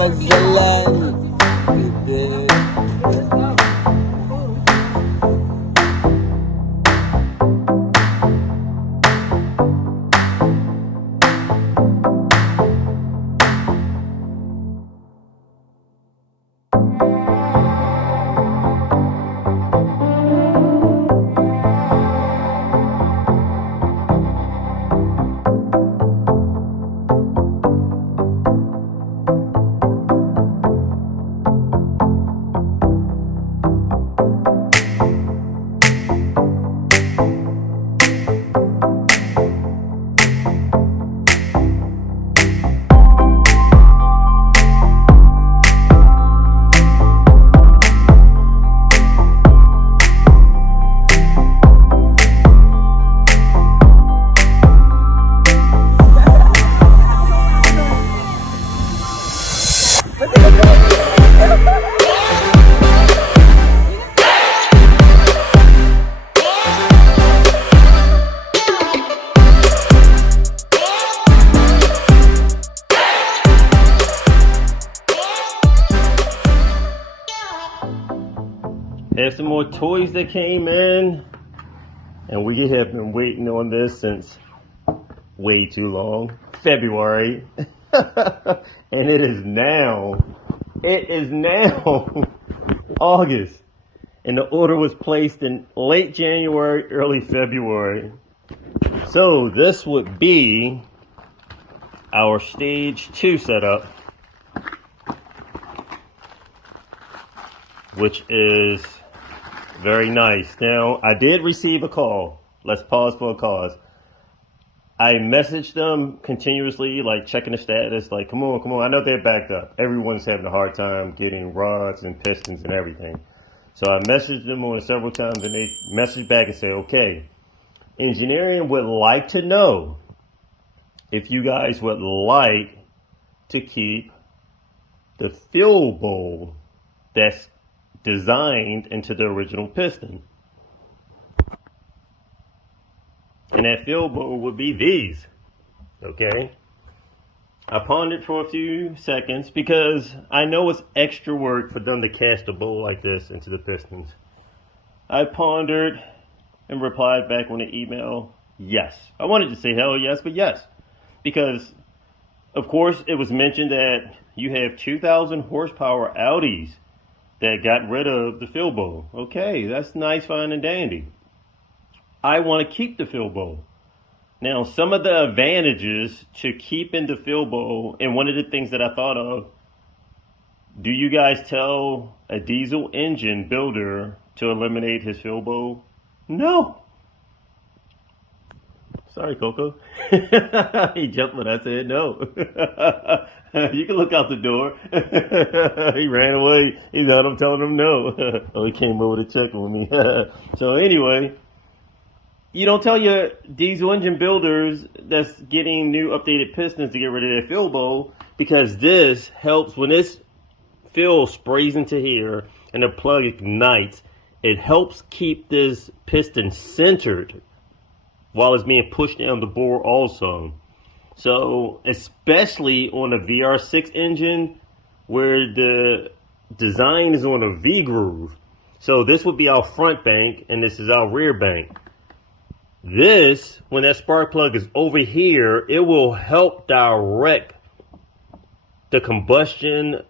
mazalan. Gede. Have some more toys that came in, and we have been waiting on this since way too long. February. And it is now August, and the order was placed in late January, early February. So this would be our stage 2 setup, which is very nice. Now, I did receive a call. Let's pause for a cause. I messaged them continuously, like checking the status, like, come on. I know they're backed up. Everyone's having a hard time getting rods and pistons and everything. So I messaged them on several times, and they messaged back and said, okay, engineering would like to know if you guys would like to keep the fill bowl that's designed into the original piston. And that fill bowl would be these. Okay? I pondered for a few seconds because I know it's extra work for them to cast a bowl like this into the pistons. I pondered and replied back on the email, yes. I wanted to say hell yes, but yes. Because, of course, it was mentioned that you have 2,000 horsepower Audis that got rid of the fill bowl. Okay, that's nice, fine, and dandy. I want to keep the fill bowl. Now, some of the advantages to keeping the fill bowl, and one of the things that I thought of, do you guys tell a diesel engine builder to eliminate his fill bowl? No. Sorry, Coco. He jumped when I said no. You can look out the door. He ran away. He thought I'm telling him no. Oh, he came over to check on me. So anyway, you don't tell your diesel engine builders that's getting new updated pistons to get rid of their fill bowl, because this helps when this fill sprays into here and the plug ignites. It helps keep this piston centered while it's being pushed down the bore also. So especially on a VR6 engine where the design is on a V groove. So this would be our front bank and this is our rear bank. This, when that spark plug is over here, it will help direct the combustion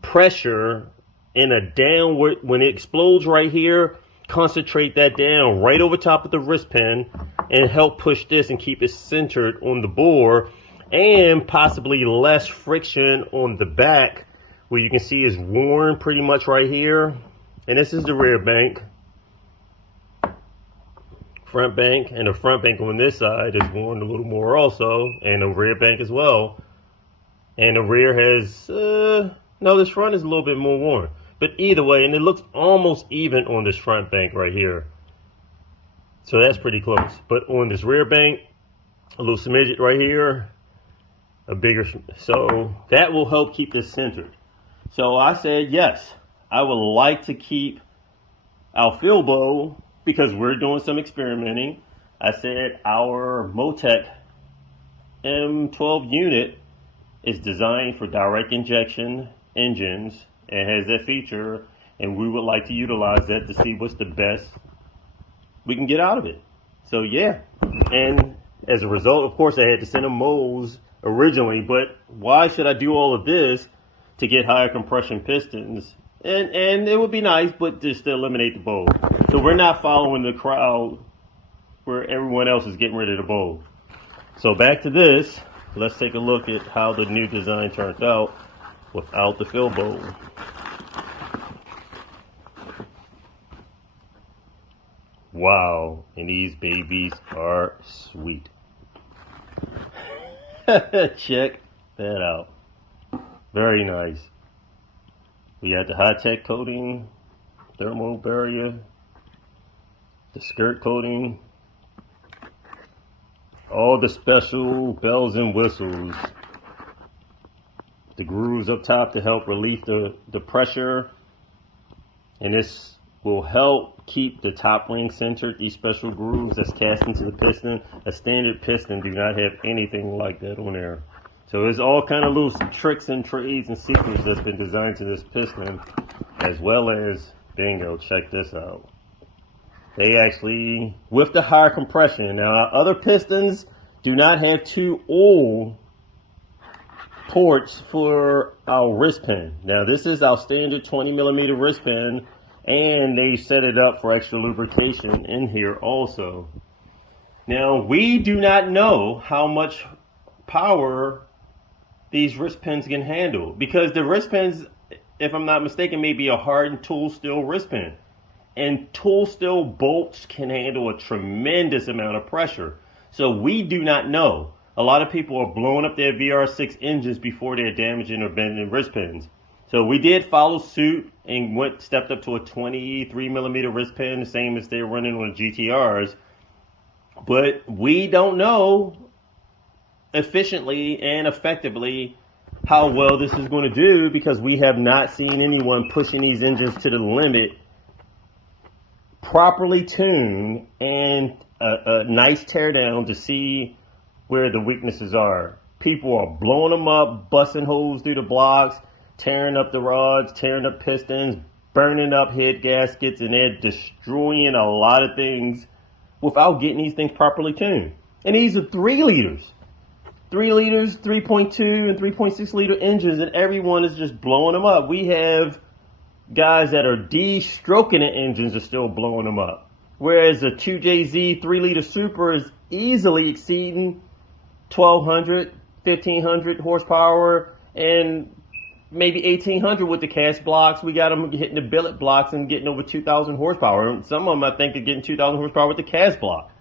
pressure in a downward. When it explodes right here, concentrate that down right over top of the wrist pin and help push this and keep it centered on the bore, and possibly less friction on the back where you can see it's worn pretty much right here. And this is the rear bank, front bank, and the front bank on this side is worn a little more also, and the rear bank as well. And the rear has no, this front is a little bit more worn. But either way, and it looks almost even on this front bank right here. So that's pretty close. But on this rear bank, a little smidget right here, a bigger. So that will help keep this centered. So I said, yes, I would like to keep our fill bowl because we're doing some experimenting. I said our Motec M12 unit It's designed for direct injection engines and has that feature, and we would like to utilize that to see what's the best we can get out of it. So yeah, and as a result, of course, I had to send them molds originally, but why should I do all of this to get higher compression pistons? And it would be nice, but just to eliminate the bowl. So we're not following the crowd where everyone else is getting rid of the bowl. So back to this, let's take a look at how the new design turns out without the fill bowl. Wow, and these babies are sweet. Check that out. Very nice. We got the high-tech coating, thermal barrier, the skirt coating, all the special bells and whistles, the grooves up top to help relieve the pressure, and this will help keep the top ring centered. These special grooves that's cast into the piston. A standard piston do not have anything like that on there. So there's all kind of little tricks and trades and secrets that's been designed to this piston, as well as, bingo, check this out. They actually, with the higher compression, now other pistons do not have two oil ports for our wrist pin. Now this is our standard 20mm wrist pin, and they set it up for extra lubrication in here also. Now we do not know how much power these wrist pins can handle, because the wrist pins, if I'm not mistaken, may be a hardened tool steel wrist pin, and tool steel bolts can handle a tremendous amount of pressure. So we do not know. A lot of people are blowing up their VR6 engines before they're damaging or bending wrist pins. So we did follow suit and stepped up to a 23mm wrist pin, the same as they're running on the GTRs. But we don't know efficiently and effectively how well this is going to do, because we have not seen anyone pushing these engines to the limit, properly tuned, and a nice teardown to see where the weaknesses are. People are blowing them up, busting holes through the blocks, tearing up the rods, tearing up pistons, burning up head gaskets, and they're destroying a lot of things without getting these things properly tuned. And these are 3 liters. 3 liters, 3.2 and 3.6 liter engines, and everyone is just blowing them up. We have guys that are de-stroking the engines are still blowing them up. Whereas the 2JZ 3 liter Super is easily exceeding 1200, 1500 horsepower, and maybe 1800 with the cast blocks. We got them hitting the billet blocks and getting over 2000 horsepower. Some of them I think are getting 2000 horsepower with the cast block.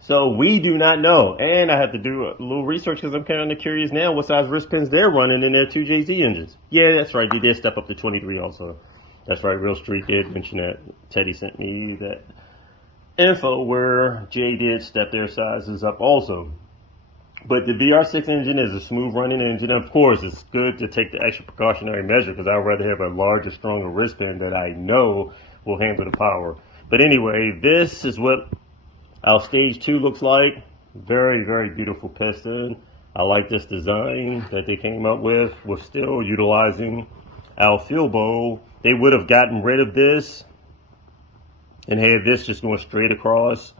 So we do not know, and I have to do a little research because I'm kind of curious now what size wrist pins they're running in their 2JZ engines. Yeah, that's right. They did step up to 23 also. That's right. Real Street did mention that. Teddy sent me that info where Jay did step their sizes up also. But the VR6 engine is a smooth running engine. Of course, it's good to take the extra precautionary measure, because I'd rather have a larger, stronger wrist pin that I know will handle the power. But anyway, this is what our stage 2 looks like. Very, very beautiful piston. I like this design that they came up with still utilizing our fuel bowl. They would have gotten rid of this and had this just going straight across.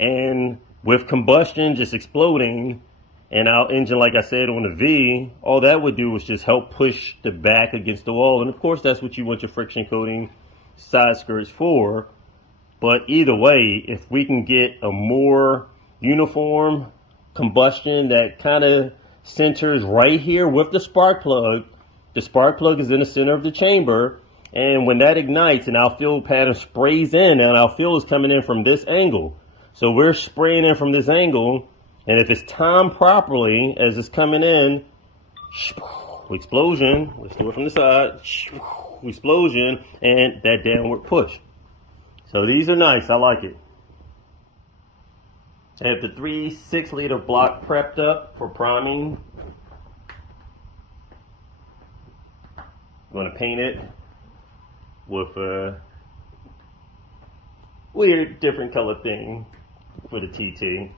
And with combustion just exploding, and our engine, like I said, on the V, all that would do was just help push the back against the wall. And of course, that's what you want your friction coating side skirts for. But either way, if we can get a more uniform combustion that kind of centers right here with the spark plug is in the center of the chamber, and when that ignites and our fuel pattern sprays in, and our fuel is coming in from this angle. So we're spraying in from this angle, and if it's timed properly as it's coming in, explosion, let's do it from the side, explosion, and that downward push. So these are nice, I like it. I have the 3 6-liter block prepped up for priming. I'm going to paint it with a weird different color thing for the TT.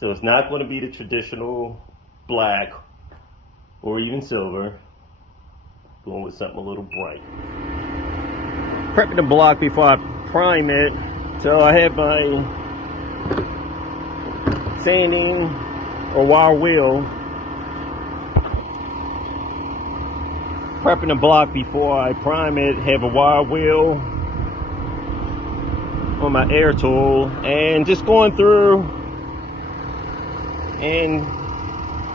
So it's not going to be the traditional black or even silver. Going with something a little bright. Prepping the block before I prime it. So I have my sanding or wire wheel. Prepping the block before I prime it. Have a wire wheel on my air tool and just going through and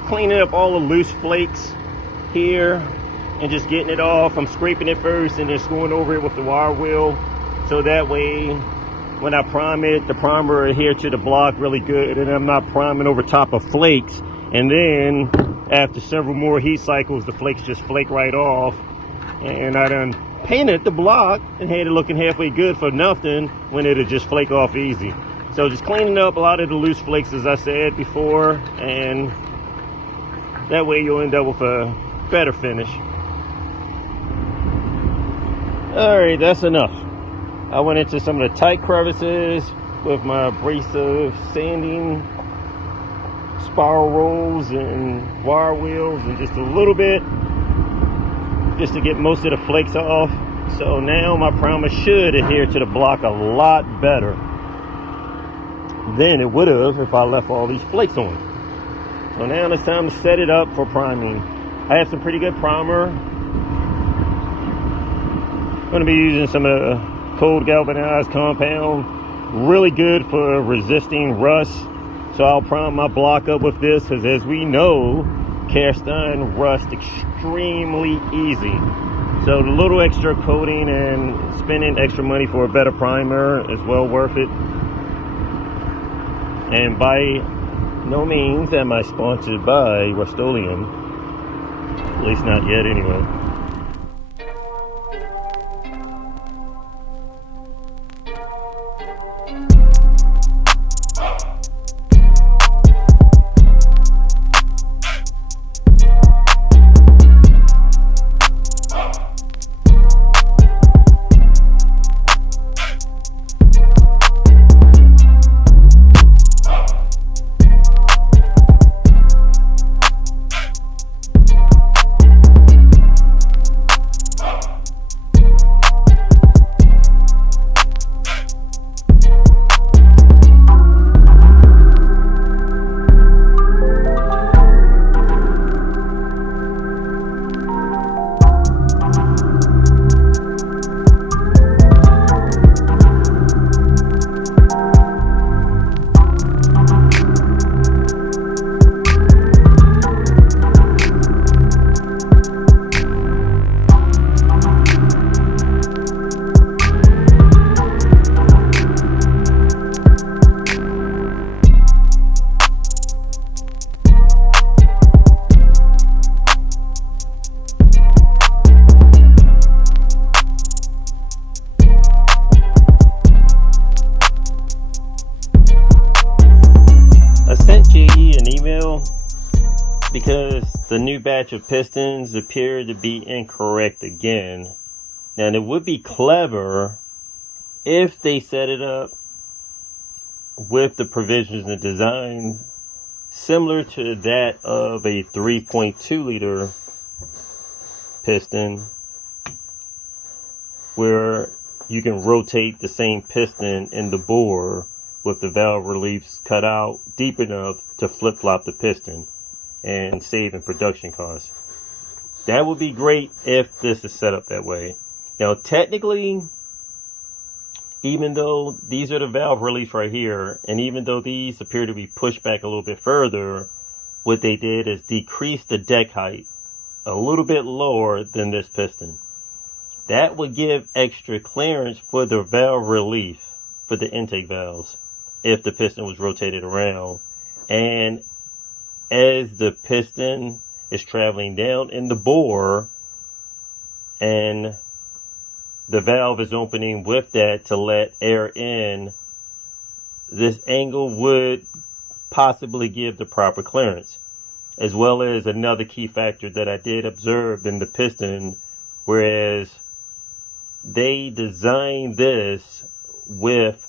cleaning up all the loose flakes here and just getting it off. I'm scraping it first and just going over it with the wire wheel, so that way when I prime it, the primer will adhere to the block really good and I'm not priming over top of flakes, and then after several more heat cycles the flakes just flake right off. And I done painted the block and had it looking halfway good for nothing when it'll just flake off easy. So just cleaning up a lot of the loose flakes, as I said before, and that way you'll end up with a better finish. Alright, that's enough. I went into some of the tight crevices with my abrasive sanding spiral rolls and wire wheels and just a little bit just to get most of the flakes off. So now my primer should adhere to the block a lot better than it would have if I left all these flakes on. So now it's time to set it up for priming. I have some pretty good primer. I'm going to be using some of the cold galvanized compound. Really good for resisting rust. So I'll prime my block up with this, because as we know, cast iron rust extremely easy. So the little extra coating and spending extra money for a better primer is well worth it. And by no means am I sponsored by Rust-Oleum, at least not yet anyway. Because the new batch of pistons appear to be incorrect again. Now it would be clever if they set it up with the provisions and design similar to that of a 3.2 liter piston, where you can rotate the same piston in the bore with the valve reliefs cut out deep enough to flip-flop the piston and save in production costs. That would be great if this is set up that way. Now technically, even though these are the valve reliefs right here, and even though these appear to be pushed back a little bit further, what they did is decrease the deck height a little bit lower than this piston. That would give extra clearance for the valve relief for the intake valves if the piston was rotated around. And as the piston is traveling down in the bore and the valve is opening with that to let air in, this angle would possibly give the proper clearance. As well as another key factor that I did observe in the piston, whereas they designed this with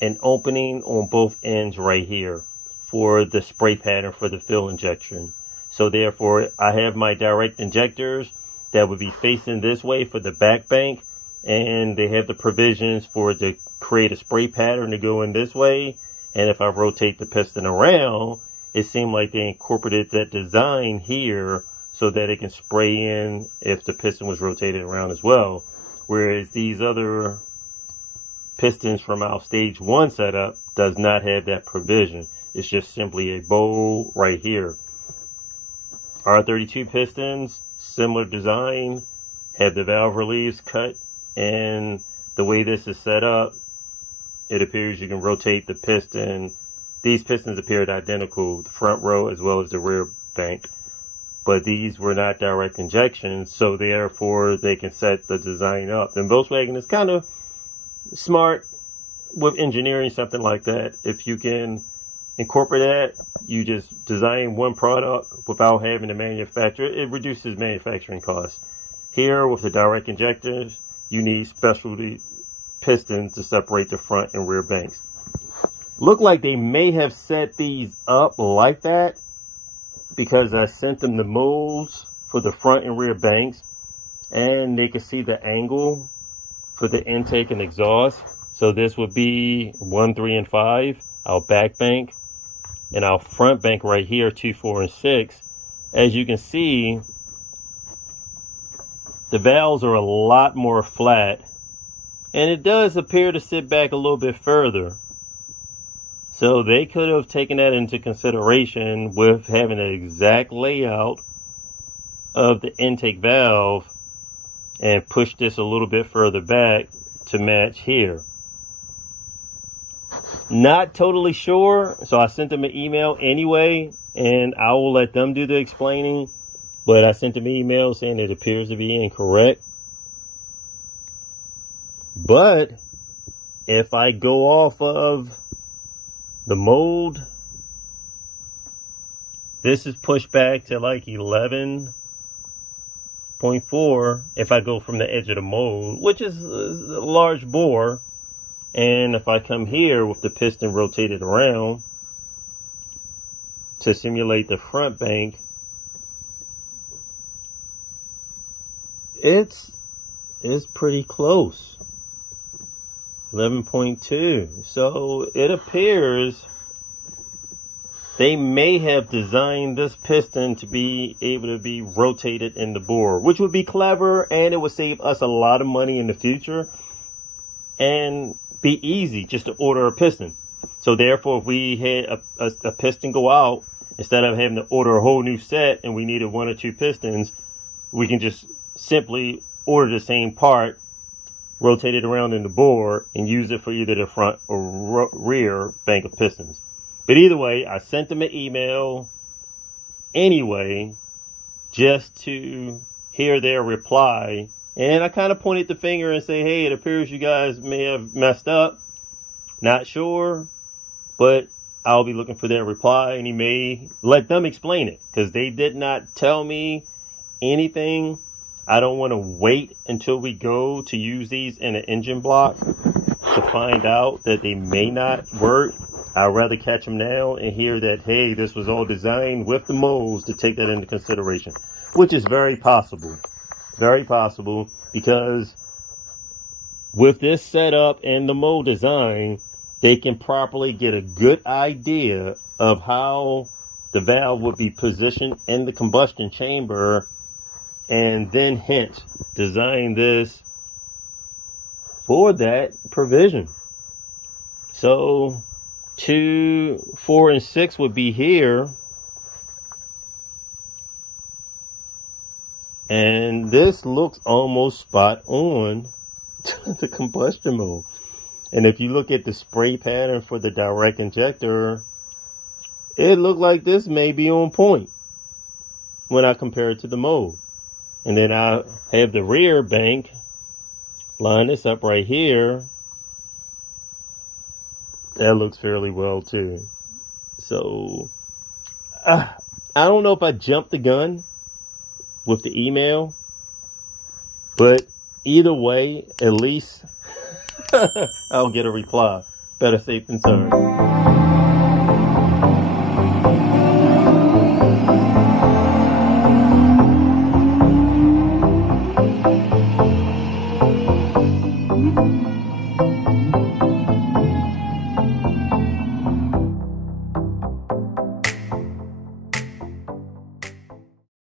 an opening on both ends right here for the spray pattern for the fuel injection. So therefore, I have my direct injectors that would be facing this way for the back bank, and they have the provisions for it to create a spray pattern to go in this way. And if I rotate the piston around, it seemed like they incorporated that design here so that it can spray in if the piston was rotated around as well. Whereas these other pistons from our stage 1 setup does not have that provision. It's just simply a bowl right here. R32 pistons, similar design, have the valve reliefs cut, and the way this is set up, it appears you can rotate the piston. These pistons appeared identical, the front row as well as the rear bank, but these were not direct injections, so therefore they can set the design up. And Volkswagen is kind of smart with engineering something like that. If you can incorporate that, you just design one product without having to manufacture it. It reduces manufacturing costs. Here with the direct injectors, you need specialty pistons to separate the front and rear banks. Look like they may have set these up like that because I sent them the molds for the front and rear banks, and they can see the angle for the intake and exhaust. So this would be 1, 3, and 5, our back bank, and our front bank right here, 2, 4, and 6. As you can see, the valves are a lot more flat, and it does appear to sit back a little bit further. So they could have taken that into consideration with having an exact layout of the intake valve and push this a little bit further back to match here. Not totally sure, so I sent them an email anyway, and I will let them do the explaining, but I sent them an email saying it appears to be incorrect. But if I go off of the mold, this is pushed back to like 11.4 if I go from the edge of the mold, which is a large bore. And if I come here with the piston rotated around to simulate the front bank, it's pretty close. 11.2. So it appears they may have designed this piston to be able to be rotated in the bore, which would be clever, and it would save us a lot of money in the future and be easy just to order a piston. So therefore, if we had a piston go out, instead of having to order a whole new set and we needed 1 or 2 pistons, we can just simply order the same part, rotate it around in the bore, and use it for either the front or rear bank of pistons. But either way, I sent them an email anyway, just to hear their reply. And I kind of pointed the finger and say, hey, it appears you guys may have messed up. Not sure, but I'll be looking for their reply, and he may let them explain it, because they did not tell me anything. I don't want to wait until we go to use these in an engine block to find out that they may not work. I'd rather catch them now and hear that, hey, this was all designed with the molds to take that into consideration, which is very possible. Very possible, because with this setup and the mold design, they can properly get a good idea of how the valve would be positioned in the combustion chamber, and then hence design this for that provision. So 2, 4, and 6 would be here. And this looks almost spot on to the combustion mode. And if you look at the spray pattern for the direct injector, it looked like this may be on point when I compare it to the mold. And then I have the rear bank, line this up right here. That looks fairly well too. So I don't know if I jumped the gun with the email, but either way, at least I'll get a reply. Better safe than sorry.